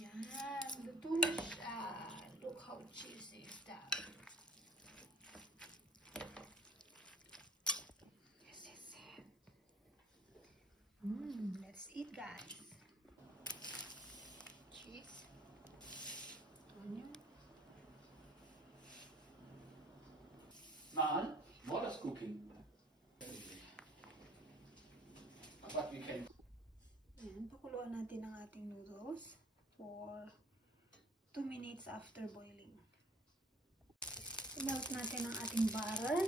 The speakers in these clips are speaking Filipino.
Yan, luto na siya. Look how cheesy is that. Yes, yes, yes. Let's eat, guys. Cheese. Onion. Mal, what is cooking? But we can. Ayan, pakuluan natin ang ating noodles for 2 minutes after boiling. I-melt natin ang ating butter.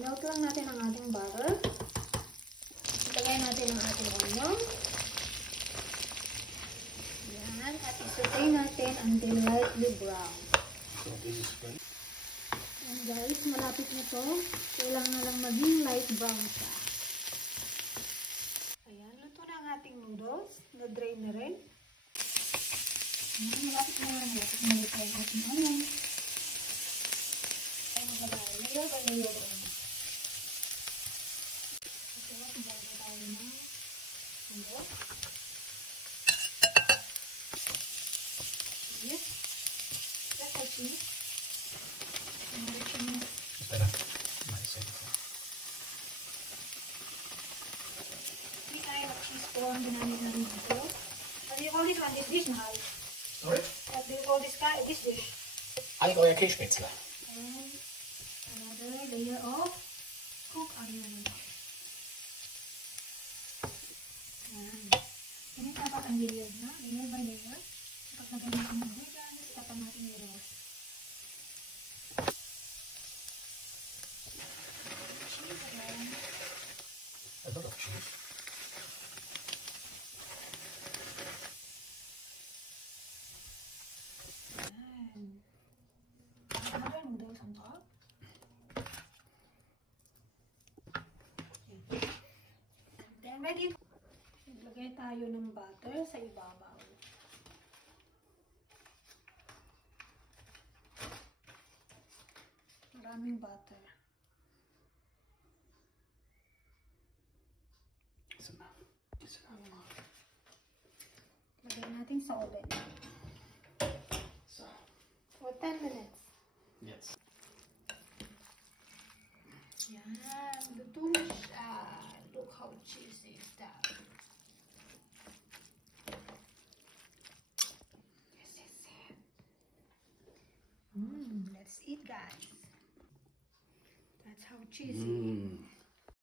Melt lang natin ang ating butter. Ilagay natin ang ating onion. Ayan, at i-saute natin until lightly brown. So this is good. And guys, malapit na to. Kailangan na lang maging light brown siya. Ayan, luto na ang ating noodles. Na-drain na rin. Ayan, malapit na lang. Malapit na rin ang ating onion. Ay, maglagay. Layer by layer rin. Okay, maglagay tayo ng noodles. Yes. That's how cheese. Espera, myself. May kind of cheese po ang ginamit namin dito. What do you call this one? This dish, Mahal? Sorry? What do you call this dish? Allgäuer Kässpätzle. And another layer of cooked onion. Ayan. Ganit dapat ang layer na. Layer by layer. Kapag lagay natin ng vegan, tapan natin yung rest. Cheese again. A lot of cheese. Ayan. Another noodles on top. Okay. Then ready. Maglagay tayo ng butter sa ibabaw. Maraming butter. It's enough. It's enough. Lagay natin sa oven. So, For 10 minutes. yes. Yan. Luto na siya. Look how cheesy is that. Yes, yes, yes. Let's eat, guys. That's how cheesy.